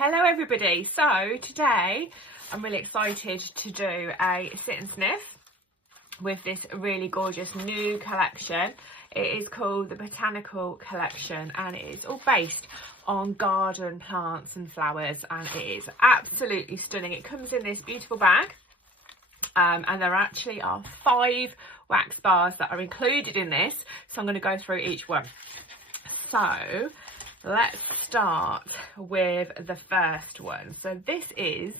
Hello everybody, so today I'm really excited to do a sit and sniff with this really gorgeous new collection. It is called the Botanical Collection and it is all based on garden plants and flowers, and it is absolutely stunning. It comes in this beautiful bag and there actually are 5 wax bars that are included in this, so I'm going to go through each one. So let's start with the first one. So this is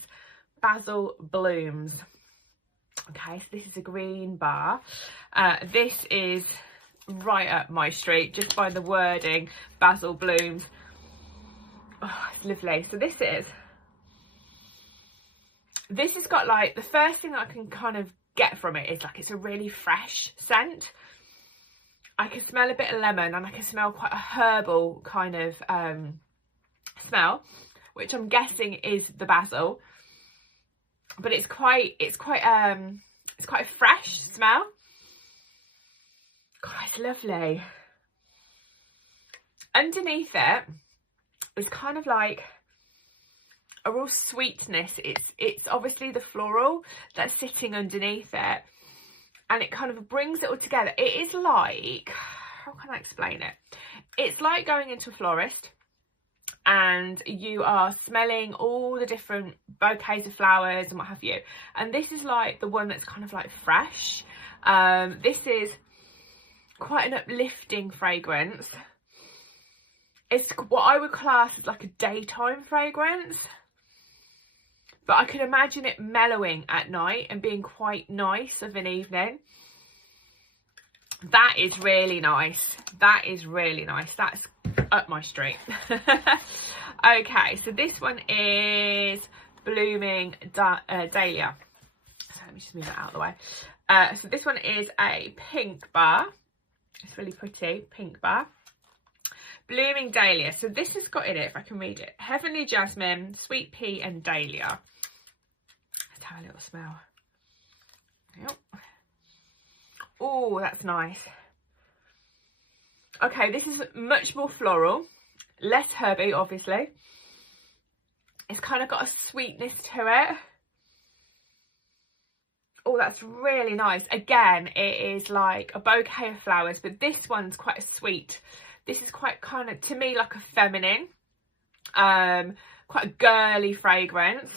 Basil Blooms. Okay, so this is a green bar. This is right up my street, just by the wording, Basil Blooms. Oh, it's lovely. So this has got, like, the first thing that I can kind of get from it is like it's a really fresh scent. I can smell a bit of lemon and I can smell quite a herbal kind of smell, which I'm guessing is the basil. But it's quite a fresh smell. God, it's lovely. Underneath it is kind of like a real sweetness. It's obviously the floral that's sitting underneath it. And it kind of brings it all together. It is like, how can I explain it? It's like going into a florist and you are smelling all the different bouquets of flowers and what have you. And this is like the one that's kind of like fresh. This is quite an uplifting fragrance. It's what I would class as like a daytime fragrance. But I can imagine it mellowing at night and being quite nice of an evening. That is really nice. That is really nice. That's up my street. Okay, so this one is Blooming Dahlia. So let me just move that out of the way. So this one is a pink bar. It's really pretty, pink bar. Blooming Dahlia. So this has got in it, if I can read it, heavenly jasmine, sweet pea and dahlia. Let's have a little smell. Yep. Oh, that's nice. Okay, this is much more floral, less herby, obviously. It's kind of got a sweetness to it. Oh, that's really nice. Again, it is like a bouquet of flowers, but this one's quite sweet. This is quite kind of, to me, like a feminine, quite a girly fragrance.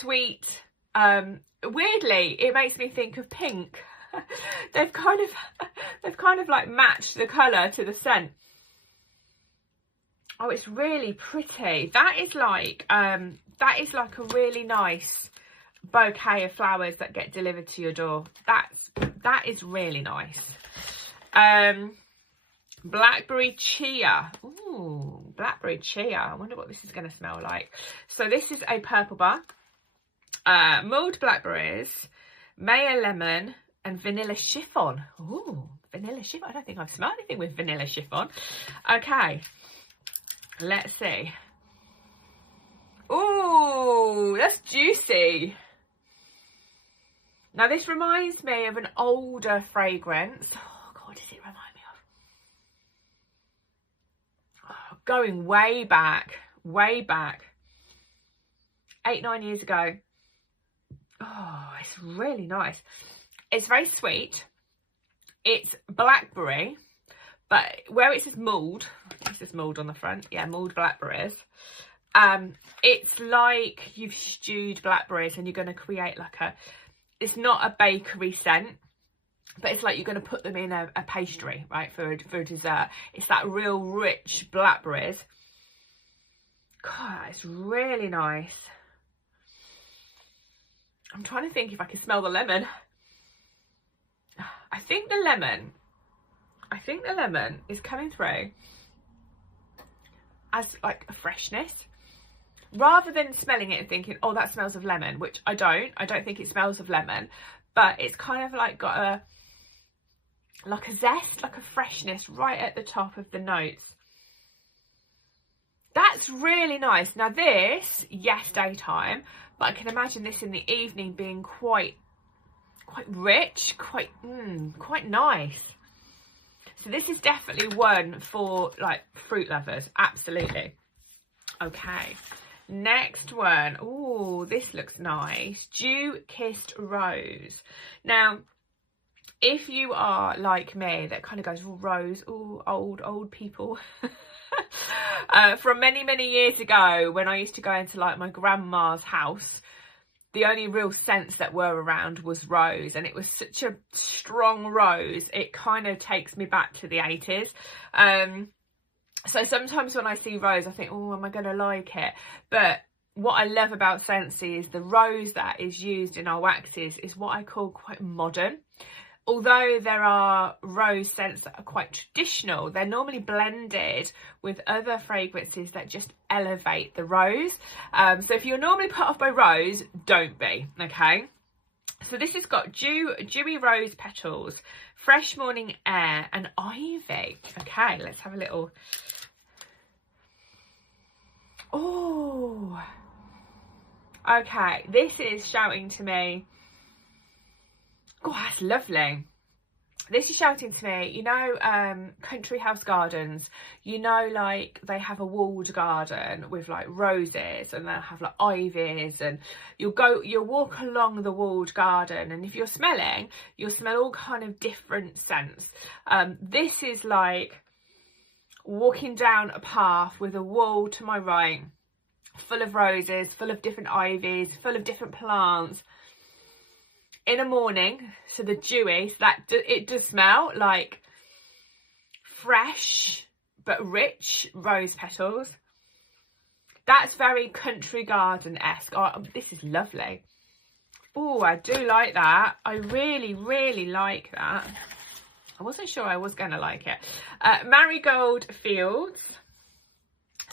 Sweet. Weirdly, it makes me think of pink. they've kind of like matched the colour to the scent. Oh, it's really pretty. That is like a really nice bouquet of flowers that get delivered to your door. That is really nice. Blackberry Chia. Ooh, Blackberry Chia. I wonder what this is going to smell like. So this is a purple bar. Mulled blackberries, Meyer lemon and vanilla chiffon. Ooh, vanilla chiffon. I don't think I've smelled anything with vanilla chiffon. Okay, let's see. Ooh, that's juicy. Now this reminds me of an older fragrance. Oh God, does it remind me of? Oh, going way back, 8-9 years ago. Oh, it's really nice. It's very sweet. It's blackberry, but where it says mulled, it says mulled on the front. Yeah, mulled blackberries. It's like you've stewed blackberries and you're going to create like it's not a bakery scent, but it's like you're going to put them in a pastry, right, for a dessert. It's that real rich blackberries. God, it's really nice. I'm trying to think if I can smell the lemon. I think the lemon is coming through as like a freshness, rather than smelling it and thinking, oh, that smells of lemon, which I don't think it smells of lemon, but it's kind of like got a zest, like a freshness right at the top of the notes. That's really nice. Now this, yes, daytime, but I can imagine this in the evening being quite rich, quite nice. So this is definitely one for like fruit lovers, absolutely. Okay, next one. Oh, this looks nice. Dew Kissed Rose. Now, if you are like me, that kind of goes, oh, rose, oh, old people. From many years ago, when I used to go into like my grandma's house, the only real scents that were around was rose, and it was such a strong rose, it kind of takes me back to the 80s. So sometimes when I see rose, I think, oh, am I going to like it? But what I love about Scentsy is the rose that is used in our waxes is what I call quite modern. Although there are rose scents that are quite traditional, they're normally blended with other fragrances that just elevate the rose. So if you're normally put off by rose, don't be, okay? So this has got dewy rose petals, fresh morning air, and ivy. Okay, let's have a little... Oh, okay, this is shouting to me. Oh, that's lovely. This is shouting to me, you know, country house gardens, you know, like they have a walled garden with like roses, and they'll have like ivies, and you'll walk along the walled garden, and if you're smelling, you'll smell all kind of different scents. This is like walking down a path with a wall to my right, full of roses, full of different ivies, full of different plants. In the morning, so the dewy, so that it does smell like fresh but rich rose petals. That's very country garden-esque. Oh, this is lovely. Oh, I do like that. I really like that. I wasn't sure I was going to like it. Marigold Fields.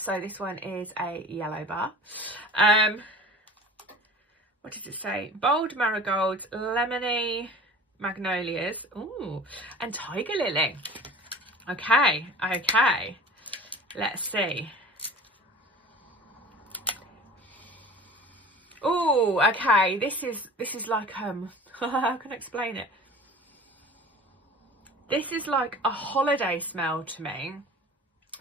So this one is a yellow bar. What does it say? Bold marigolds, lemony magnolias, ooh, and tiger lily. Okay, let's see. Oh, okay, this is like how can I explain it? This is like a holiday smell to me,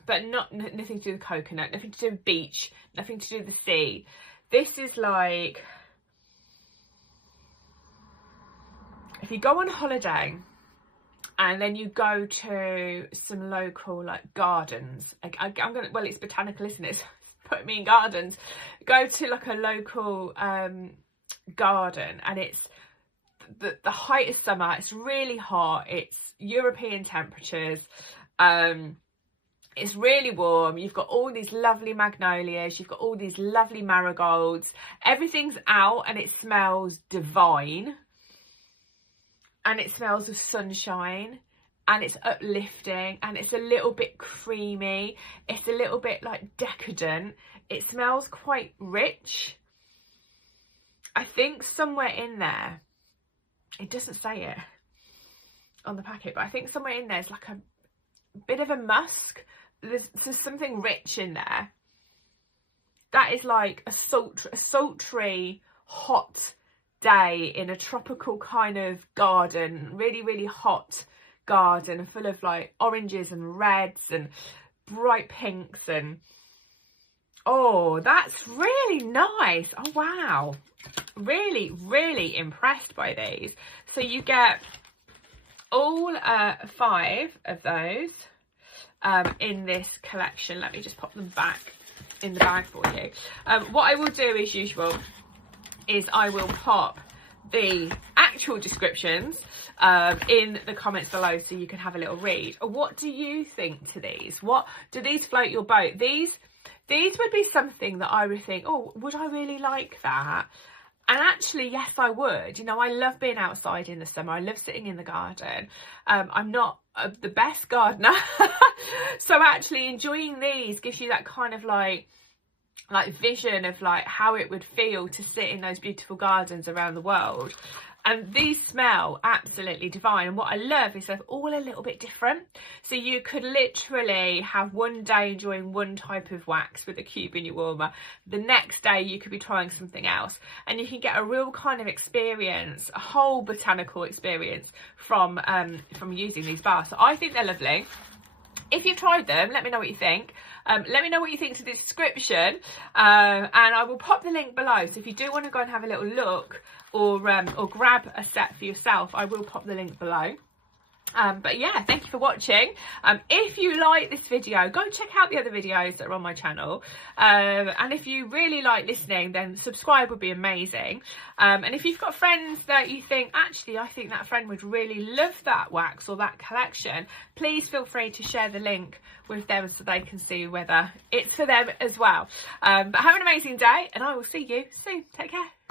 but nothing to do with coconut, nothing to do with beach, nothing to do with the sea. This is like, if you go on holiday and then you go to some local like gardens, well, it's botanical, isn't it? Put me in gardens. Go to like a local garden, and it's the height of summer, it's really hot, it's European temperatures, it's really warm, you've got all these lovely magnolias, you've got all these lovely marigolds, everything's out and it smells divine. And it smells of sunshine, and it's uplifting, and it's a little bit creamy. It's a little bit like decadent. It smells quite rich. I think somewhere in there, it doesn't say it on the packet, but I think somewhere in there is like a bit of a musk. There's something rich in there. That is like a sultry, hot day in a tropical kind of garden, really hot garden full of like oranges and reds and bright pinks, and oh, that's really nice. Oh wow, really impressed by these. So you get all 5 of those in this collection. Let me just pop them back in the bag for you. What I will do as usual is I will pop the actual descriptions in the comments below so you can have a little read. What do you think to these? What do these float your boat? These would be something that I would think, oh, would I really like that? And actually, yes, I would. You know, I love being outside in the summer. I love sitting in the garden. I'm not the best gardener. So actually enjoying these gives you that kind of like vision of like how it would feel to sit in those beautiful gardens around the world. And these smell absolutely divine, and what I love is they're all a little bit different. So you could literally have one day enjoying one type of wax with a cube in your warmer, the next day you could be trying something else, and you can get a real kind of experience, a whole botanical experience from using these bars. So I think they're lovely. If you've tried them, let me know what you think. Let me know what you think to the description, and I will pop the link below. So if you do want to go and have a little look, or grab a set for yourself, I will pop the link below. But yeah, thank you for watching. If you like this video, go check out the other videos that are on my channel. And if you really like listening, then subscribe would be amazing. And if you've got friends that you think, actually, I think that friend would really love that wax or that collection, please feel free to share the link with them so they can see whether it's for them as well. But have an amazing day, and I will see you soon. Take care.